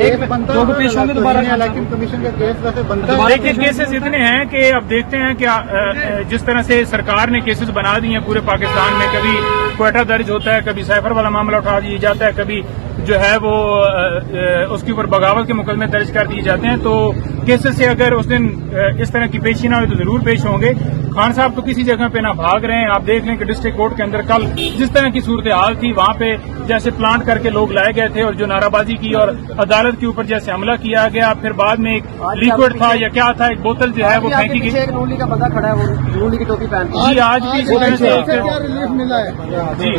جو بھی پیش ہوں گے دوبارہ الیکشن کمیشن کا کیس ویسے بنتا ہے. دیکھیں کیسز اتنے ہیں کہ اب دیکھتے ہیں کہ جس طرح سے سرکار نے کیسز بنا دی ہیں پورے پاکستان میں، کبھی کوئٹہ درج ہوتا ہے، کبھی سائفر والا معاملہ اٹھا دیا جاتا ہے، کبھی جو ہے وہ اس کے اوپر بغاوت کے مقدمے درج کر دیے جاتے ہیں. تو کیسز سے اگر اس دن اس طرح کی پیشی نہ ہوئی تو ضرور پیش ہوں گے. خان صاحب تو کسی جگہ پہ نہ بھاگ رہے ہیں. آپ دیکھ لیں کہ ڈسٹرکٹ کورٹ کے اندر کل جس طرح کی صورتحال تھی، وہاں پہ جیسے پلانٹ کر کے لوگ لائے گئے تھے اور جو نعرہ بازی کی اور عدالت کے اوپر جیسے حملہ کیا گیا، پھر بعد میں ایک لیکوڈ تھا یا کیا تھا، ایک بوتل جو ہے وہ پھینکی گئی. نولی کا بندہ کھڑا ہے، وہ نولی کی ٹوپی پہن کے. جی آج بھی ریلیف ملا ہے جی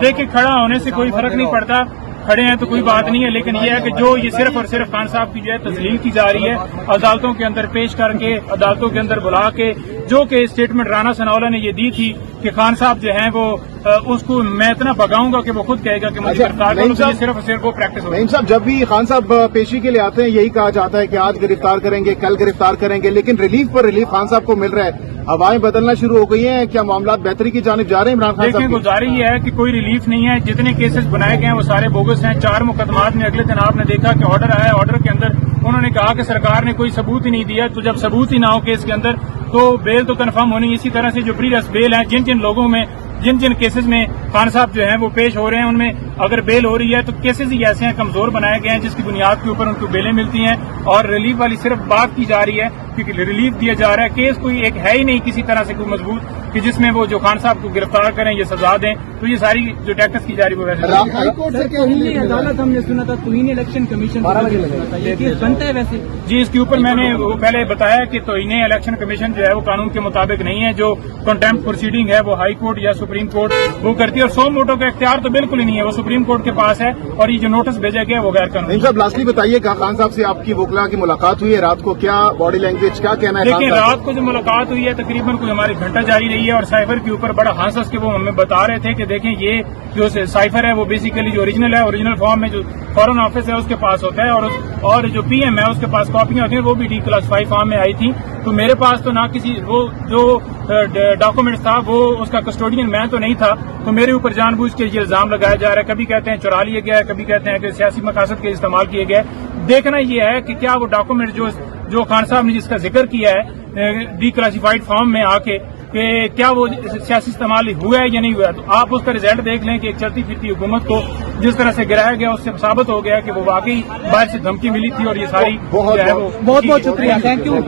دیکھیے کھڑا ہونے سے کوئی فرق نہیں پڑتا، کھڑے ہیں تو کوئی بات نہیں ہے، لیکن یہ ہے کہ جو یہ صرف اور صرف خان صاحب کی جو ہے تسلیل کی جا رہی ہے عدالتوں کے اندر پیش کر کے، عدالتوں کے اندر بلا کے، جو کہ اسٹیٹمنٹ رانا ثناءاللہ نے یہ دی تھی کہ خان صاحب جو ہیں وہ اس کو میں اتنا بگاؤں گا کہ وہ خود کہے گا کہ مجھے گرفتار کرو، تو یہ صرف اور صرف وہ پریکٹس ہوگی. نعیم صاحب، جب بھی خان صاحب پیشی کے لیے آتے ہیں یہی کہا جاتا ہے کہ آج گرفتار کریں گے، کل گرفتار کریں گے، لیکن ریلیف پر ریلیف خان صاحب کو مل رہا ہے. ہوائیں بدلنا شروع ہو گئی ہیں، کیا معاملات بہتری کی جانب جا رہے ہیں عمران خان صاحب؟ دیکھیں گزاری یہ ہے کہ کوئی ریلیف نہیں ہے. جتنے کیسز بنائے گئے ہیں وہ سارے بوگس ہیں. 4 مقدمات میں اگلے دن آپ نے دیکھا کہ آرڈر آیا ہے، آرڈر کے اندر انہوں نے کہا کہ سرکار نے کوئی ثبوت ہی نہیں دیا. تو جب ثبوت ہی نہ ہو کیس کے اندر تو بیل تو کنفرم ہونی. اسی طرح سے جو پریویس بیل ہیں، جن لوگوں میں جن کیسز میں خان صاحب جو ہیں وہ پیش ہو رہے ہیں، ان میں اگر بیل ہو رہی ہے تو کیسز ہی ایسے ہیں کمزور بنائے گئے ہیں جس کی بنیاد کے اوپر ان کو بیلیں ملتی ہیں. اور ریلیف والی صرف بات کی جا رہی ہے کہ ریلیف دیا جا رہا ہے. کیس کوئی ایک ہے ہی نہیں کسی طرح سے کوئی مضبوط کہ جس میں وہ جو خان صاحب کو گرفتار کریں یا سزا دیں. تو یہ ساری جو ٹیکٹس کی جا رہی ہے وہ ویسے ہائی کورٹ سے توہین عدالت ہم نے سنا تھا، توہین الیکشن کمیشن یہ کیس بنتا ہے ویسے. جی اس کے اوپر میں نے وہ پہلے بتایا کہ توہین الیکشن کمیشن جو ہے وہ قانون کے مطابق نہیں ہے. جو کنٹیمپٹ پروسیڈنگ ہے وہ ہائی کورٹ یا سپریم کورٹ وہ کرتی ہے، اور 100 ووٹوں کا اختیار تو بالکل ہی نہیں ہے، وہ سپریم کورٹ کے پاس ہے. اور یہ جو نوٹس بھیجا گیا وہ غیر قانونی. نعیم صاحب لاسٹلی بتائیے کہ خان صاحب سے آپ کی وکلا کی ملاقات ہوئی ہے رات کو، کیا باڈی لینگویج کیا کہنا ہے؟ دیکھیں رات کو جو ملاقات ہوئی ہے تقریباً کوئی ہماری گھنٹہ جاری رہی ہے، اور سائفر کے اوپر بڑا ہنس کے وہ ہمیں بتا رہے تھے کہ دیکھیں یہ جو سائفر ہے وہ بیسیکلی جو اوریجنل ہے، اوریجنل فارم میں جو فارن آفس ہے اس کے پاس ہوتا ہے، اور جو پی ایم ہے اس کے پاس کاپیاں ہوتی ہیں، وہ بھی ڈیکلاسیفائی فارم میں آئی تھی. تو میرے پاس تو نہ کسی وہ جو ڈاکومنٹس تھا وہ اس کا کسٹوڈین میں تو نہیں تھا. تو میرے اوپر جان بوجھ کے یہ الزام لگایا جا رہا ہے. کبھی کہتے ہیں چرا لیا گیا ہے، کبھی کہتے ہیں کہ سیاسی مقاصد کے استعمال کیے گئے. دیکھنا یہ ہے کہ کیا وہ ڈاکومنٹ جو خان صاحب نے جس کا ذکر کیا ہے ڈی کلاسیفائڈ فارم میں آ کے، کہ کیا وہ سیاسی استعمال ہوا ہے یا نہیں ہوا ہے. تو آپ اس کا رزلٹ دیکھ لیں کہ ایک چلتی پھرتی حکومت کو جس طرح سے گرایا گیا اس سے ثابت ہو گیا کہ وہ واقعی باہر سے دھمکی ملی تھی. اور یہ ساری بہت شکریہ، تھینک یو.